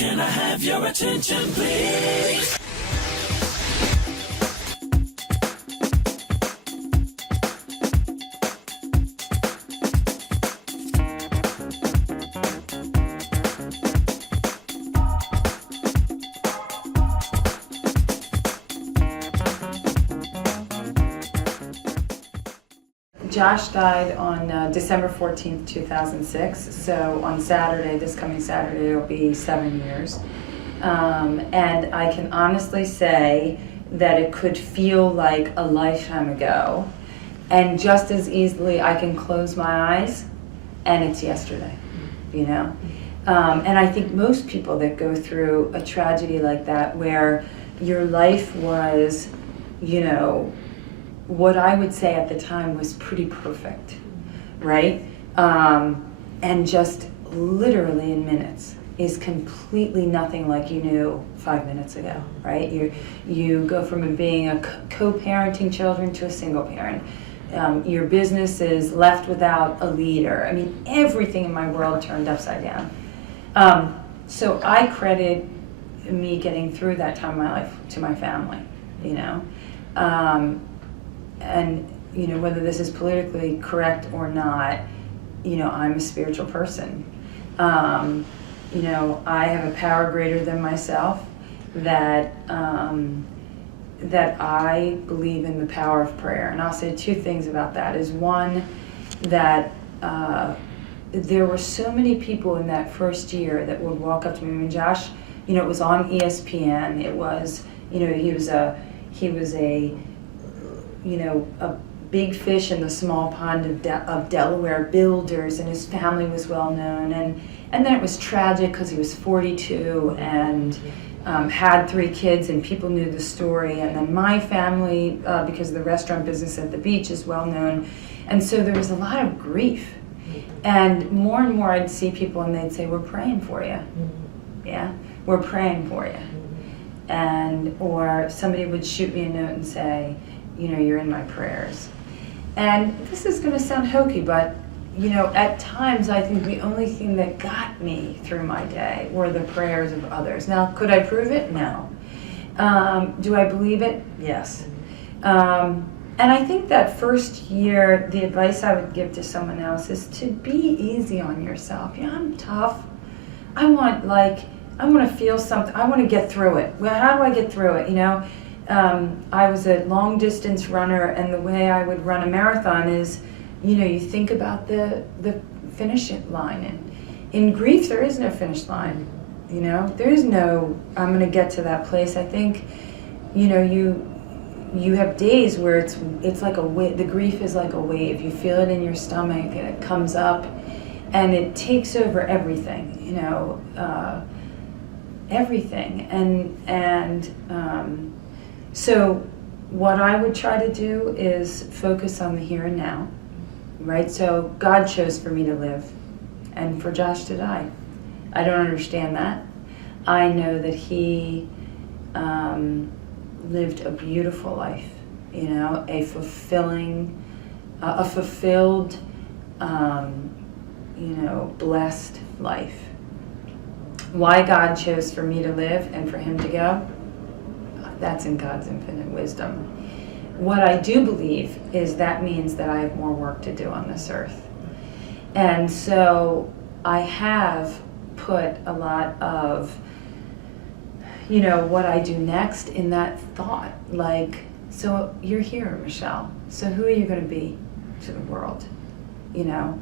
Can I have your attention, please? Josh died on December 14th, 2006, so on Saturday, this coming Saturday, it'll be 7 years. And I can honestly say that it could feel like a lifetime ago, and just as easily I can close my eyes and it's yesterday, you know? And I think most people that go through a tragedy like that, where your life was, you know, what I would say at the time was pretty perfect, right? And just literally in minutes is completely nothing like you knew 5 minutes ago, right? You go from being a co-parenting children to a single parent. Your business is left without a leader. I mean, everything in my world turned upside down. So I credit me getting through that time of my life to my family, you know? And, you know, whether this is politically correct or not, you know, I'm a spiritual person. You know, I have a power greater than myself, that I believe in the power of prayer. And I'll say two things about that. Is one, that there were so many people in that first year that would walk up to me. I mean, Josh, you know, it was on ESPN. It was, you know, he was a you know, a big fish in the small pond of Delaware builders, and his family was well known. And then it was tragic because he was 42 and had 3 kids, and people knew the story. And then my family, because of the restaurant business at the beach, is well known. And so there was a lot of grief. And more I'd see people and they'd say, "We're praying for you." Yeah, "We're praying for you." And, or somebody would shoot me a note and say, you know, "You're in my prayers." And this is going to sound hokey, but, you know, at times I think the only thing that got me through my day were the prayers of others. Now, could I prove it? No. Do I believe it? Yes. And I think that first year, the advice I would give to someone else is to be easy on yourself. Yeah, I'm tough. I want to feel something. I want to get through it. Well, how do I get through it, you know? I was a long distance runner, and the way I would run a marathon is, you know, you think about the finish line. And in grief, there is no finish line, you know? There is no, I'm going to get to that place. I think, you know, you have days where it's like a wave. The grief is like a wave. You feel it in your stomach, and it comes up, and it takes over everything, you know, everything. So what I would try to do is focus on the here and now, right? So God chose for me to live and for Josh to die. I don't understand that. I know that he lived a beautiful life, you know, a fulfilled, you know, blessed life. Why God chose for me to live and for him to go, that's in God's infinite wisdom. What I do believe is that means that I have more work to do on this earth. And so I have put a lot of, you know, what I do next in that thought. Like, so you're here, Michelle. So who are you going to be to the world? You know,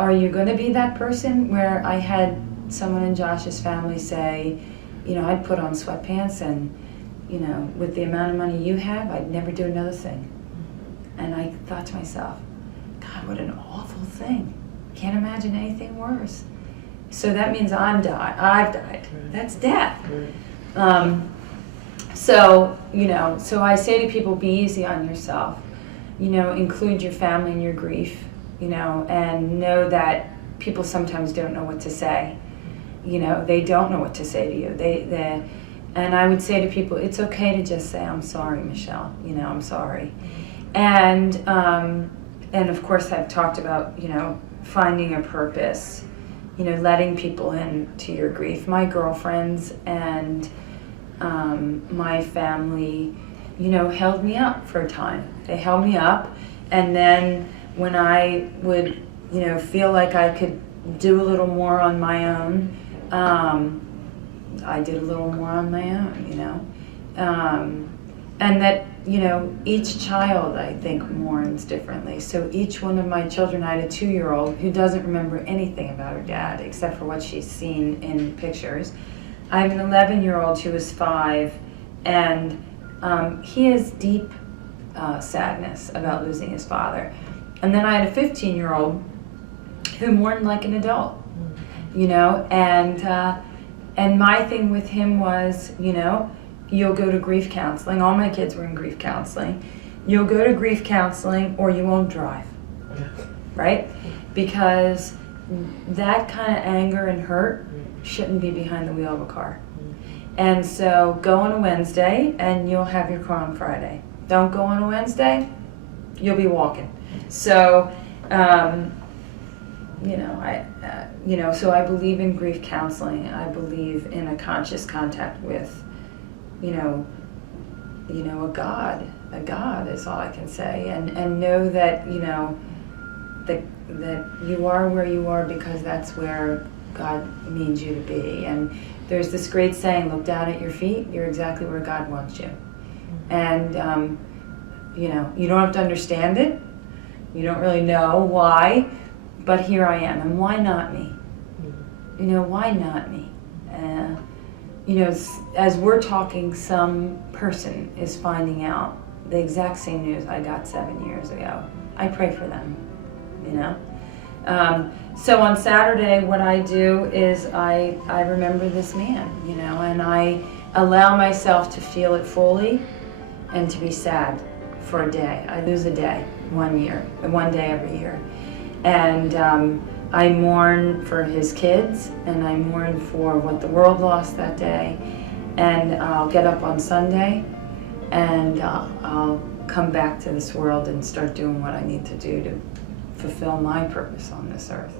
are you going to be that person where I had someone in Josh's family say, you know, I'd put on sweatpants and, you know, with the amount of money you have, I'd never do another thing. And I thought to myself, God, what an awful thing. Can't imagine anything worse. So that means I've died. That's death. So, you know, so I say to people, be easy on yourself. You know, include your family in your grief, you know, and know that people sometimes don't know what to say. You know, they don't know what to say to you. And I would say to people, it's okay to just say, I'm sorry, Michelle, you know, I'm sorry. And of course I've talked about, you know, finding a purpose. letting people into your grief. My girlfriends and my family, held me up for a time. They held me up, and then when I would, feel like I could do a little more on my own, I did a little more on my own, and that, each child, I think, mourns differently. So each one of my children, I had a 2-year-old who doesn't remember anything about her dad except for what she's seen in pictures. I have an 11-year-old who is 5, and he has deep sadness about losing his father. And then I had a 15-year-old who mourned like an adult, and my thing with him was, you'll go to grief counseling. All my kids were in grief counseling. You'll go to grief counseling or you won't drive, right? Because that kind of anger and hurt shouldn't be behind the wheel of a car. And so go on a Wednesday and you'll have your car on Friday. Don't go on a Wednesday, you'll be walking. So, so I believe in grief counseling. I believe in a conscious contact with, a God is all I can say, and know that, that you are where you are because that's where God means you to be. And there's this great saying, look down at your feet, you're exactly where God wants you. And, you don't have to understand it. You don't really know why, but here I am. And why not me? Why not me? As we're talking, some person is finding out the exact same news I got 7 years ago. I pray for them, So on Saturday, what I do is I remember this man, and I allow myself to feel it fully and to be sad for a day. I lose a day, 1 day every year. And I mourn for his kids, and I mourn for what the world lost that day. And I'll get up on Sunday, and I'll come back to this world and start doing what I need to do to fulfill my purpose on this earth.